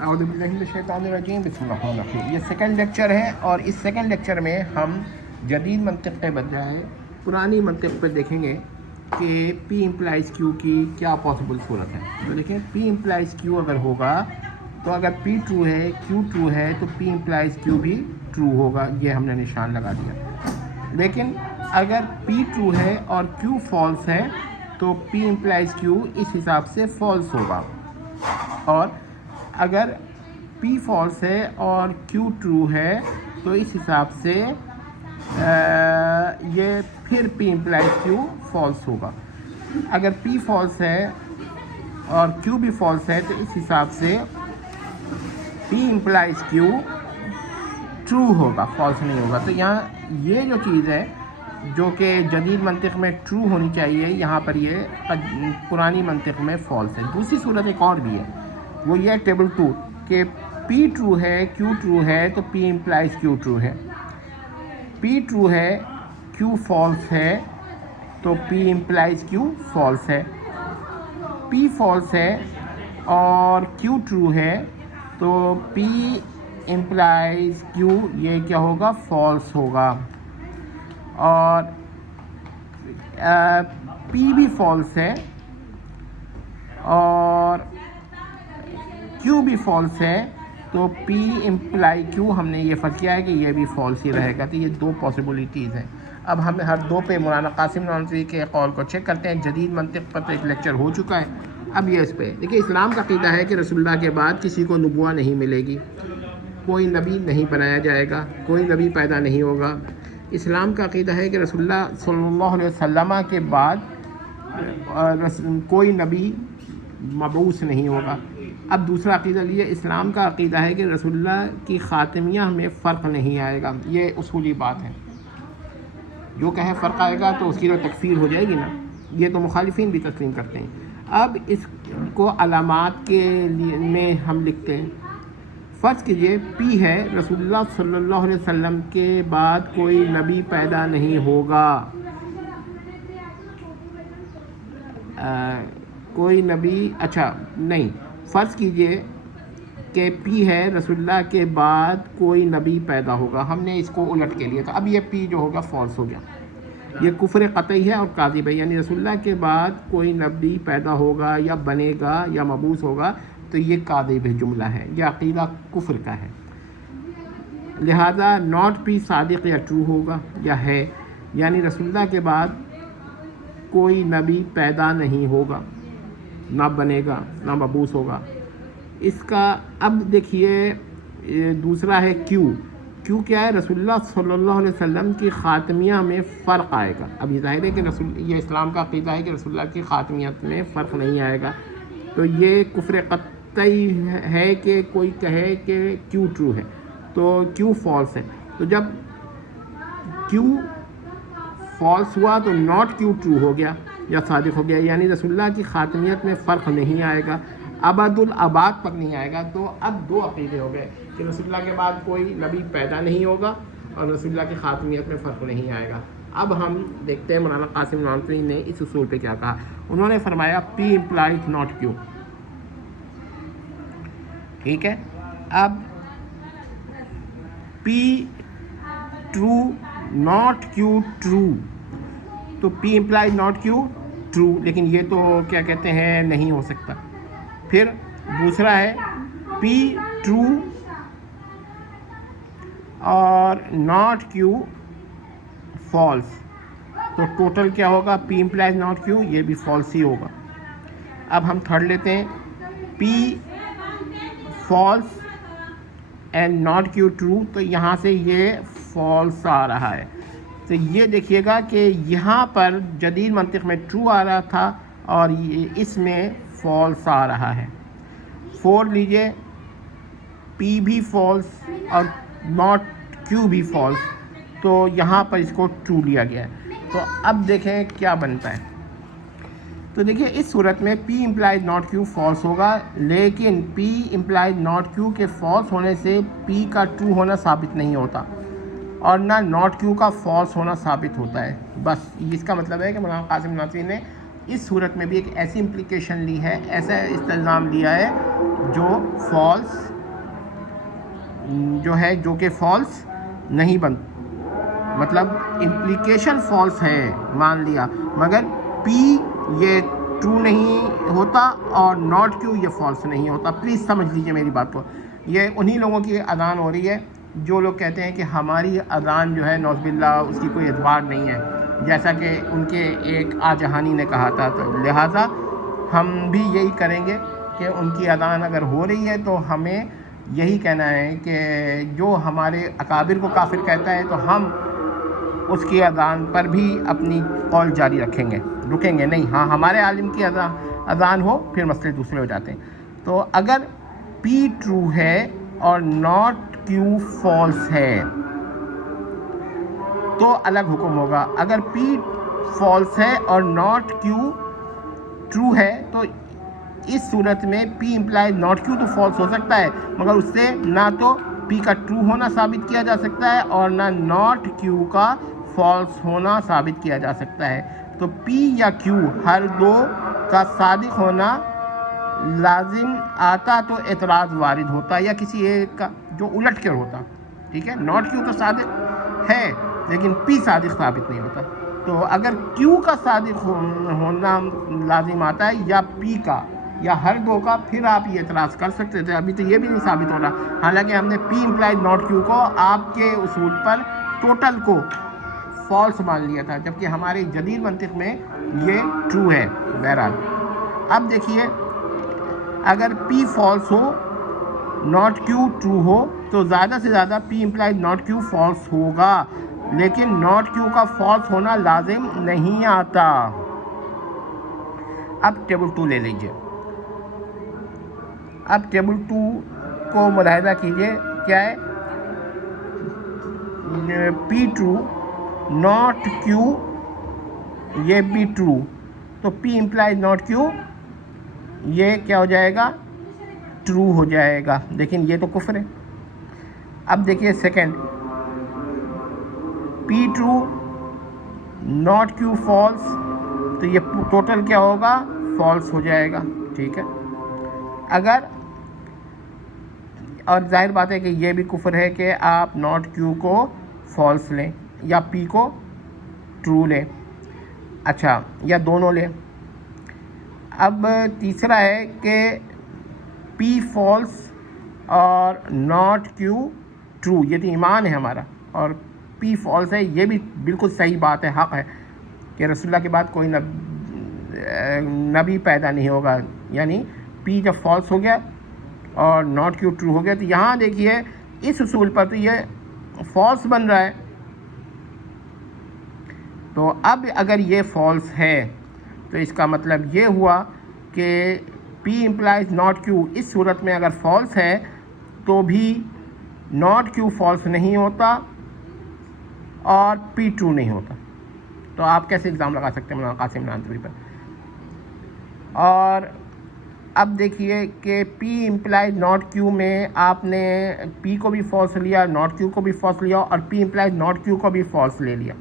اعوذ باللہ من الشیطان الرجیم، بسم اللہ الرحمن الرحیم۔ یہ سیکنڈ لیکچر ہے اور اس سیکنڈ لیکچر میں ہم جدید منطق کے بجائے پرانی منطق پہ دیکھیں گے کہ پی امپلائز کیو کی کیا پاسبل صورت ہے۔ تو دیکھیں پی امپلائز کیو اگر ہوگا تو اگر پی ٹرو ہے کیو ٹرو ہے تو پی امپلائز کیو بھی ٹرو ہوگا، یہ ہم نے نشان لگا دیا۔ لیکن اگر پی ٹرو ہے اور کیو فالس ہے تو پی امپلائز کیو اس حساب سے فالس ہوگا، اور اگر پی فالس ہے اور کیو ٹرو ہے تو اس حساب سے یہ پھر پی امپلائز کیو فالس ہوگا۔ اگر پی فالس ہے اور کیو بھی فالس ہے تو اس حساب سے پی امپلائز کیو ٹرو ہوگا، فالس نہیں ہوگا۔ تو یہاں یہ جو چیز ہے جو کہ جدید منطق میں ٹرو ہونی چاہیے، یہاں پر یہ پرانی منطق میں فالس ہے۔ دوسری صورت ایک اور بھی ہے، وہ یہ ٹیبل 2 کہ پی ٹرو ہے کیو ٹرو ہے تو پی امپلائز کیو ٹرو ہے، پی ٹرو ہے کیو فالس ہے تو پی امپلائز کیو فالس ہے، پی فالس ہے اور کیو ٹرو ہے تو پی امپلائز کیو یہ کیا ہوگا، فالس ہوگا، اور پی بھی فالس ہے اور کیو بھی فالس ہے تو پی امپلائی کیو ہم نے یہ فرض کیا ہے کہ یہ بھی فالس ہی رہے گا۔ تو یہ دو پاسبلٹیز ہیں۔ اب ہم ہر دو پہ مولانا قاسم نانوتوی کے قول کو چیک کرتے ہیں۔ جدید منطق پر تو ایک لیکچر ہو چکا ہے، اب یہ اس پہ دیکھیے۔ اسلام کا عقیدہ ہے کہ رسول اللہ کے بعد کسی کو نبوت نہیں ملے گی، کوئی نبی نہیں بنایا جائے گا، کوئی نبی پیدا نہیں ہوگا۔ اسلام کا عقیدہ ہے کہ رسول اللہ صلی اللہ علیہ وسلم کے بعد کوئی نبی مبعوث نہیں ہوگا۔ اب دوسرا عقیدہ لیے، اسلام کا عقیدہ ہے کہ رسول اللہ کی خاتمیہ میں فرق نہیں آئے گا۔ یہ اصولی بات ہے، جو کہے فرق آئے گا تو اس کی تو تکفیر ہو جائے گی نا، یہ تو مخالفین بھی تسلیم کرتے ہیں۔ اب اس کو علامات کے لیے میں ہم لکھتے ہیں۔ فرض کیجئے پی ہے، رسول اللہ صلی اللہ علیہ وسلم کے بعد کوئی نبی پیدا نہیں ہوگا، کوئی نبی اچھا نہیں، فرض کیجئے کہ پی ہے، رسول اللہ کے بعد کوئی نبی پیدا ہوگا، ہم نے اس کو الٹ کے لیا تھا۔ اب یہ پی جو ہوگا فالس ہو گیا، یہ کفر قطعی ہے اور کاذب ہے، یعنی رسول اللہ کے بعد کوئی نبی پیدا ہوگا یا بنے گا یا مبعوث ہوگا تو یہ کاذب جملہ ہے، یہ عقیدہ کفر کا ہے۔ لہذا ناٹ پی صادق یا ٹرو ہوگا یا ہے، یعنی رسول اللہ کے بعد کوئی نبی پیدا نہیں ہوگا، نہ بنے گا نہ مبعوث ہوگا۔ اس کا اب دیکھیے دوسرا ہے کیو۔ کیو کیا ہے؟ رسول اللہ صلی اللہ علیہ وسلم کی خاتمیہ میں فرق آئے گا۔ اب یہ ظاہر ہے کہ یہ اسلام کا عقیدہ ہے کہ رسول اللہ کی خاتمیت میں فرق نہیں آئے گا، تو یہ کفر قطعی ہے کہ کوئی کہے کہ کیو ٹرو ہے تو کیو فالس ہے۔ تو جب کیو فالس ہوا تو ناٹ کیو ٹرو ہو گیا یا صادق ہو گیا، یعنی رسول اللہ کی خاتمیت میں فرق نہیں آئے گا، ابد الاباد تک نہیں آئے گا۔ تو اب دو عقیدے ہو گئے کہ رسول اللہ کے بعد کوئی نبی پیدا نہیں ہوگا اور رسول اللہ کی خاتمیت میں فرق نہیں آئے گا۔ اب ہم دیکھتے ہیں مولانا قاسم نانوتوی نے اس اصول پہ کیا کہا۔ انہوں نے فرمایا پی امپلائز ناٹ کیو، ٹھیک ہے۔ اب پی ٹرو ناٹ کیو ٹرو، تو پی امپلائز ناٹ کیو ٹرو، لیکن یہ تو کیا کہتے ہیں نہیں ہو سکتا۔ پھر دوسرا ہے پی ٹرو اور ناٹ کیو فالس، تو ٹوٹل کیا ہوگا؟ پی امپلائز ناٹ کیو، یہ بھی فالس ہی ہوگا۔ اب ہم تھرڈ لیتے ہیں، P false and not Q true, تو یہاں سے یہ فالس آ رہا ہے۔ تو یہ دیکھیے گا کہ یہاں پر جدید منطق میں ٹرو آ رہا تھا اور اس میں فالس آ رہا ہے۔ فورتھ لیجئے، پی بھی فالس اور ناٹ کیو بھی فالس، تو یہاں پر اس کو ٹرو لیا گیا ہے۔ تو اب دیکھیں کیا بنتا ہے۔ تو دیکھیں اس صورت میں پی امپلائز ناٹ کیو فالس ہوگا، لیکن پی امپلائز ناٹ کیو کے فالس ہونے سے پی کا ٹرو ہونا ثابت نہیں ہوتا اور نہ ناٹ کیو کا فالس ہونا ثابت ہوتا ہے۔ بس اس کا مطلب ہے کہ مولانا قاسم نانوتوی نے اس صورت میں بھی ایک ایسی امپلیکیشن لی ہے، ایسا استلزام لیا ہے جو فالس جو ہے جو کہ فالس نہیں بن مطلب امپلیکیشن فالس ہے مان لیا، مگر پی یہ ٹرو نہیں ہوتا اور ناٹ کیو یہ فالس نہیں ہوتا. پلیز سمجھ لیجئے میری بات کو. یہ انہی لوگوں کی اذان ہو رہی ہے جو لوگ کہتے ہیں کہ ہماری اذان جو ہے نعوذ باللہ اس کی کوئی اعتبار نہیں ہے، جیسا کہ ان کے ایک آجہانی نے کہا تھا. تو لہٰذا ہم بھی یہی کریں گے کہ ان کی اذان اگر ہو رہی ہے تو ہمیں یہی کہنا ہے کہ جو ہمارے اکابر کو کافر کہتا ہے تو ہم اس کی اذان پر بھی اپنی قول جاری رکھیں گے، رکیں گے نہیں. ہاں ہمارے عالم کی اذان ہو پھر مسئلے دوسرے ہو جاتے ہیں. تو اگر پی ٹرو ہے اور ناٹ کیو فالس ہے تو الگ حکم ہوگا. اگر پی فالس ہے اور ناٹ کیو ٹرو ہے تو اس صورت میں پی امپلائز ناٹ کیو تو فالس ہو سکتا ہے، مگر اس سے نہ تو پی کا ٹرو ہونا ثابت کیا جا سکتا ہے اور نہ ناٹ کیو کا فالس ہونا ثابت کیا جا سکتا ہے. تو پی یا کیو ہر دو کا صادق ہونا لازم آتا تو اعتراض وارد ہوتا، یا کسی ایک کا جو الٹ کر ہوتا. ٹھیک ہے، ناٹ کیو تو صادق ہے لیکن پی صادق ثابت نہیں ہوتا. تو اگر کیو کا صادق ہونا لازم آتا ہے یا پی کا یا ہر دو کا، پھر آپ یہ اعتراض کر سکتے تھے. ابھی تو یہ بھی نہیں ثابت ہو رہا، حالانکہ ہم نے پی امپلائز ناٹ کیو کو آپ کے اصول پر ٹوٹل کو فالس مان لیا تھا، جبکہ ہمارے جدید منطق میں یہ ٹرو ہے. بہرحال اب دیکھیے، اگر پی فالس ہو ناٹ کیو ٹرو ہو تو زیادہ سے زیادہ P implies not Q false ہوگا، لیکن ناٹ کیو کا فالس ہونا لازم نہیں آتا. اب ٹیبل 2 لے لیجئے. اب ٹیبل 2 کو ملاحظہ کیجئے، کیا ہے؟ پی ٹرو ناٹ کیو یہ بھی ٹرو، تو پی امپلائز ناٹ کیو یہ کیا ہو جائے گا؟ ٹرو ہو جائے گا. لیکن یہ تو کفر ہے. اب دیکھیے second, P true not Q false, تو یہ ٹوٹل کیا ہوگا؟ فالس ہو جائے گا. ٹھیک ہے، اگر اور ظاہر بات ہے کہ یہ بھی کفر ہے کہ آپ ناٹ کیو کو فالس لیں یا پی کو ٹرو لیں، اچھا یا دونوں لیں. اب تیسرا ہے کہ پی فالس اور ناٹ کیو ٹرو، یہ تو ایمان ہے ہمارا، اور پی فالس ہے، یہ بھی بالکل صحیح بات ہے، حق ہے کہ رسول اللہ کے بعد کوئی نبی پیدا نہیں ہوگا. یعنی پی جب فالس ہو گیا اور ناٹ کیو ٹرو ہو گیا، تو یہاں دیکھیے اس اصول پر تو یہ فالس بن رہا ہے. تو اب اگر یہ فالس ہے تو اس کا مطلب یہ ہوا کہ پی امپلائز ناٹ کیو اس صورت میں اگر فالس ہے تو بھی ناٹ کیو فالس نہیں ہوتا اور پی ٹرو نہیں ہوتا. تو آپ کیسے الزام لگا سکتے ہیں مولانا قاسم نانوتوی پر؟ اور اب دیکھیے کہ پی امپلائز ناٹ کیو میں آپ نے پی کو بھی فالس لیا، ناٹ کیو کو بھی فالس لیا اور پی امپلائز ناٹ کیو کو بھی فالس لے لیا.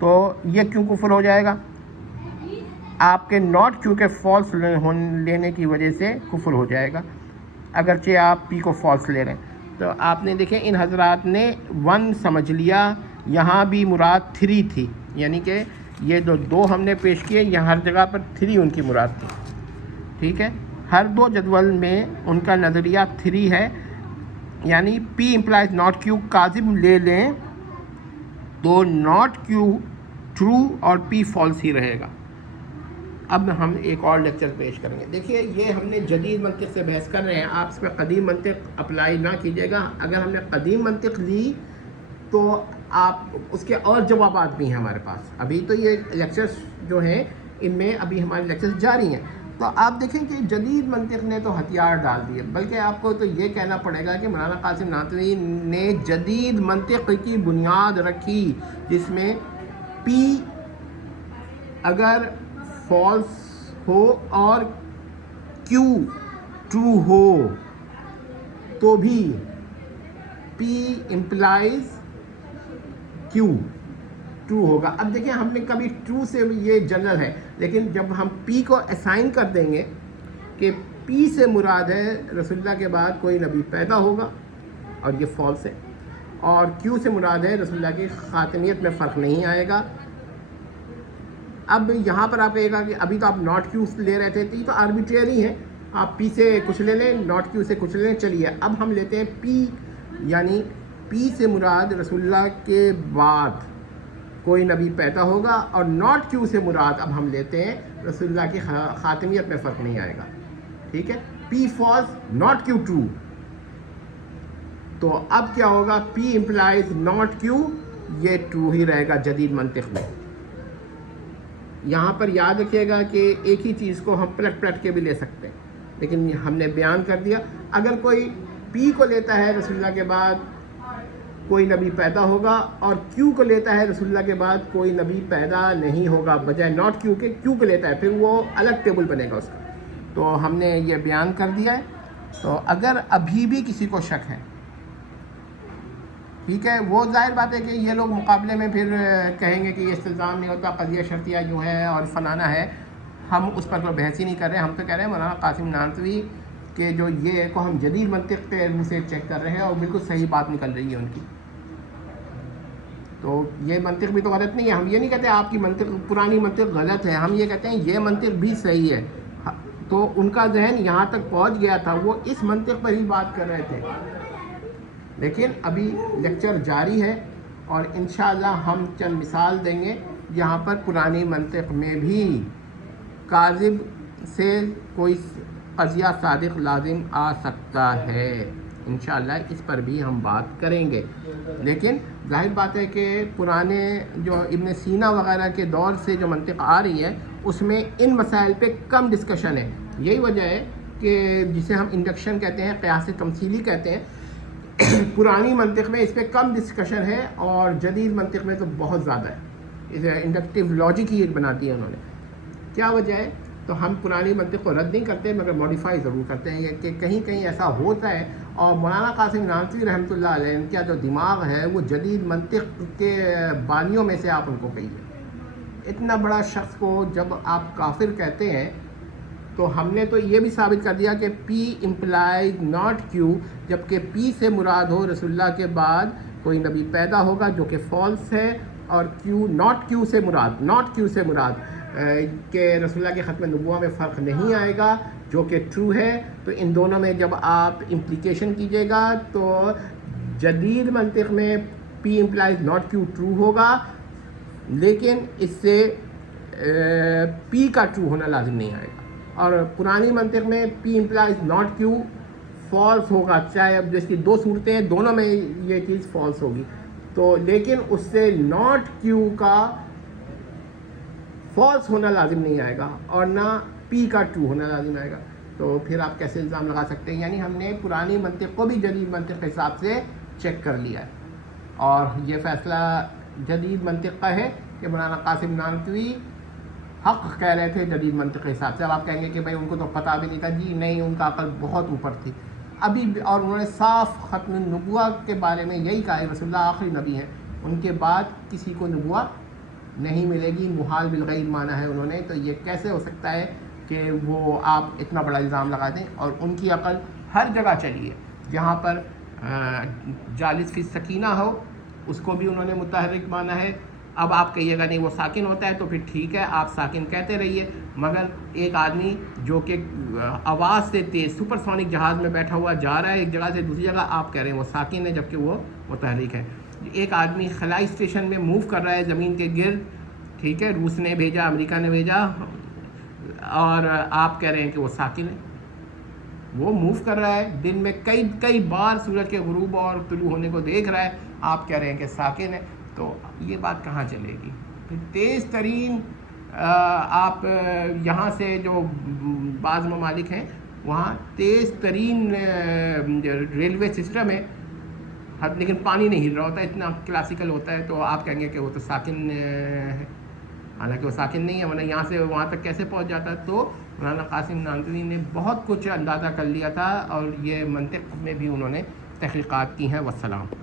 تو یہ کیوں کفر ہو جائے گا؟ آپ کے ناٹ کیو کے فالس لینے کی وجہ سے کفر ہو جائے گا، اگرچہ آپ پی کو فالس لے رہے ہیں. تو آپ نے دیکھیں ان حضرات نے 1 سمجھ لیا، یہاں بھی مراد 3 تھی، یعنی کہ یہ دو ہم نے پیش کیے، یہاں ہر جگہ پر 3 ان کی مراد تھی. ٹھیک ہے، ہر دو جدول میں ان کا نظریہ 3 ہے. یعنی پی امپلائز ناٹ کیو کاذب لے لیں تو ناٹ کیو ٹرو اور پی فالس ہی رہے گا. اب ہم ایک اور لیکچر پیش کریں گے. دیکھیے یہ ہم نے جدید منطق سے بحث کر رہے ہیں، آپ اس پہ قدیم منطق اپلائی نہ کیجیے گا. اگر ہم نے قدیم منطق لی تو آپ اس کے اور جوابات بھی ہیں ہمارے پاس. ابھی تو یہ لیکچرز جو ہیں ان میں ابھی ہمارے لیکچرز جاری ہیں. تو آپ دیکھیں کہ جدید منطق نے تو ہتھیار ڈال دیے، بلکہ آپ کو تو یہ کہنا پڑے گا کہ مولانا قاسم نانوتوی نے جدید منطق کی بنیاد رکھی، جس میں پی اگر فالس ہو اور کیو ٹرو ہو تو بھی پی امپلائز کیو ٹرو ہوگا. اب دیکھیں ہم نے کبھی ٹرو سے یہ جنرل ہے، لیکن جب ہم پی کو اسائن کر دیں گے کہ پی سے مراد ہے رسول اللہ کے بعد کوئی نبی پیدا ہوگا، اور یہ فالس ہے، اور کیو سے مراد ہے رسول اللہ کی خاتمیت میں فرق نہیں آئے گا۔ اب یہاں پر آپ کہے گا کہ ابھی تو آپ ناٹ کیو لے رہے تھے، تو یہ تو آربیٹری ہے، آپ پی سے کچھ لے لیں، ناٹ کیو سے کچھ لے لیں۔ چلیے اب ہم لیتے ہیں پی، یعنی پی سے مراد رسول اللہ کے بعد کوئی نبی پیدا ہوگا، اور ناٹ کیو سے مراد اب ہم لیتے ہیں رسول اللہ کی خاتمیت میں فرق نہیں آئے گا، ٹھیک ہے۔ پی فالس، ناٹ کیو ٹرو، تو اب کیا ہوگا؟ پی امپلائز ناٹ کیو، یہ ٹرو ہی رہے گا جدید منطق میں۔ یہاں پر یاد رکھیے گا کہ ایک ہی چیز کو ہم پلٹ پلٹ کے بھی لے سکتے ہیں، لیکن ہم نے بیان کر دیا۔ اگر کوئی پی کو لیتا ہے رسول اللہ کے بعد کوئی نبی پیدا ہوگا، اور کیو کو لیتا ہے رسول اللہ کے بعد کوئی نبی پیدا نہیں ہوگا، بجائے ناٹ کیو کے کیو کو لیتا ہے، پھر وہ الگ ٹیبل بنے گا اس کا۔ تو ہم نے یہ بیان کر دیا ہے۔ تو اگر ابھی بھی کسی کو شک ہے، ٹھیک ہے، وہ ظاہر بات ہے کہ یہ لوگ مقابلے میں پھر کہیں گے کہ یہ استلزام نہیں ہوتا، قضیہ شرطیہ جو ہے اور فلانا ہے، ہم اس پر کوئی بحث ہی نہیں کر رہے۔ ہم تو کہہ رہے ہیں مولانا قاسم نانوتوی کہ جو یہ کو ہم جدید منطق کے روح سے چیک کر رہے ہیں، اور بالکل صحیح بات نکل رہی ہے ان کی۔ تو یہ منطق بھی تو غلط نہیں ہے، ہم یہ نہیں کہتے آپ کی منطق پرانی منطق غلط ہے، ہم یہ کہتے ہیں یہ منطق بھی صحیح ہے۔ تو ان کا ذہن یہاں تک پہنچ گیا تھا، وہ اس منطق پر ہی بات کر رہے تھے، لیکن ابھی لیکچر جاری ہے، اور انشاءاللہ ہم چند مثال دیں گے جہاں پر پرانی منطق میں بھی کاذب سے کوئی قضیہ صادق لازم آ سکتا ہے۔ انشاءاللہ اس پر بھی ہم بات کریں گے، لیکن ظاہر بات ہے کہ پرانے جو ابن سینا وغیرہ کے دور سے جو منطق آ رہی ہے، اس میں ان مسائل پہ کم ڈسکشن ہے۔ یہی وجہ ہے کہ جسے ہم انڈکشن کہتے ہیں، قیاس تمثیلی کہتے ہیں، پرانی منطق میں اس پہ کم ڈسکشن ہے، اور جدید منطق میں تو بہت زیادہ ہے۔ اسے انڈکٹیو لاجک ہی ایک بنا دیا انہوں نے۔ کیا وجہ ہے؟ تو ہم پرانی منطق کو رد نہیں کرتے، مگر موڈیفائی ضرور کرتے ہیں کہ کہیں کہیں ایسا ہوتا ہے۔ اور مولانا قاسم نانوتوی رحمۃ اللہ علیہ ان کا جو دماغ ہے وہ جدید منطق کے بانیوں میں سے آپ ان کو کہیے۔ اتنا بڑا شخص کو جب آپ کافر کہتے ہیں، تو ہم نے تو یہ بھی ثابت کر دیا کہ پی امپلائز ناٹ کیو، جبکہ پی سے مراد ہو رسول اللہ کے بعد کوئی نبی پیدا ہوگا، جو کہ فالس ہے، اور کیو ناٹ کیو سے مراد کہ رسول اللہ کے ختم نبوہ میں فرق نہیں آئے گا، جو کہ ٹرو ہے۔ تو ان دونوں میں جب آپ امپلیکیشن کیجیے گا، تو جدید منطق میں پی امپلائز ناٹ کیو ٹرو ہوگا، لیکن اس سے پی کا ٹرو ہونا لازم نہیں آئے گا۔ اور پرانی منطق میں پی امپلائز ناٹ کیو فالس ہوگا، چاہے اب جس کی دو صورتیں ہیں، دونوں میں یہ چیز فالس ہوگی، تو لیکن اس سے ناٹ کیو کا فالس ہونا لازم نہیں آئے گا، اور نہ پی کا ٹرو ہونا لازم آئے گا۔ تو پھر آپ کیسے الزام لگا سکتے ہیں؟ یعنی ہم نے پرانی منطق کو بھی جدید منطق کے حساب سے چیک کر لیا ہے، اور یہ فیصلہ جدید منطق کا ہے کہ مولانا قاسم نانوتوی حق کہہ رہے تھے جدید منطق کے حساب سے۔ اب آپ کہیں گے کہ بھائی ان کو تو پتہ بھی نہیں تھا۔ جی نہیں، ان کا عقل بہت اوپر تھی ابھی، اور انہوں نے صاف ختم نبوہ کے بارے میں یہی کہا ہے، رسول اللہ آخری نبی ہیں، ان کے بعد کسی کو نبوہ نہیں ملے گی، محال بالغیب مانا ہے انہوں نے۔ تو یہ کیسے ہو سکتا ہے کہ وہ آپ اتنا بڑا الزام لگا دیں؟ اور ان کی عقل ہر جگہ چلی ہے، جہاں پر جالس فی سکینہ ہو اس کو بھی انہوں نے متحرک مانا ہے۔ اب آپ کہیے گا نہیں وہ ساکن ہوتا ہے، تو پھر ٹھیک ہے، آپ ساکن کہتے رہیے، مگر ایک آدمی جو کہ آواز سے تیز سپر سونک جہاز میں بیٹھا ہوا جا رہا ہے ایک جگہ سے دوسری جگہ، آپ کہہ رہے ہیں وہ ساکن ہے، جبکہ وہ متحرک ہے۔ ایک آدمی خلائی اسٹیشن میں موو کر رہا ہے زمین کے گرد، ٹھیک ہے، روس نے بھیجا، امریکہ نے بھیجا، اور آپ کہہ رہے ہیں کہ وہ ساکن ہے۔ وہ موو کر رہا ہے، دن میں کئی بار سورج کے غروب اور طلوع ہونے کو دیکھ رہا ہے، آپ کہہ رہے ہیں کہ ساکن ہے۔ تو یہ بات کہاں چلے گی؟ پھر تیز ترین آپ یہاں سے جو بعض ممالک ہیں وہاں تیز ترین ریلوے سسٹم ہے، لیکن پانی نہیں ہل رہا ہوتا، اتنا کلاسیکل ہوتا ہے، تو آپ کہیں گے کہ وہ تو ساکن ہے، حالانکہ وہ ساکن نہیں ہے، ورنہ یہاں سے وہاں تک کیسے پہنچ جاتا ہے؟ تو مولانا قاسم نانوتوی نے بہت کچھ اندازہ کر لیا تھا، اور یہ منطق میں بھی انہوں نے تحقیقات کی ہیں۔ والسلام۔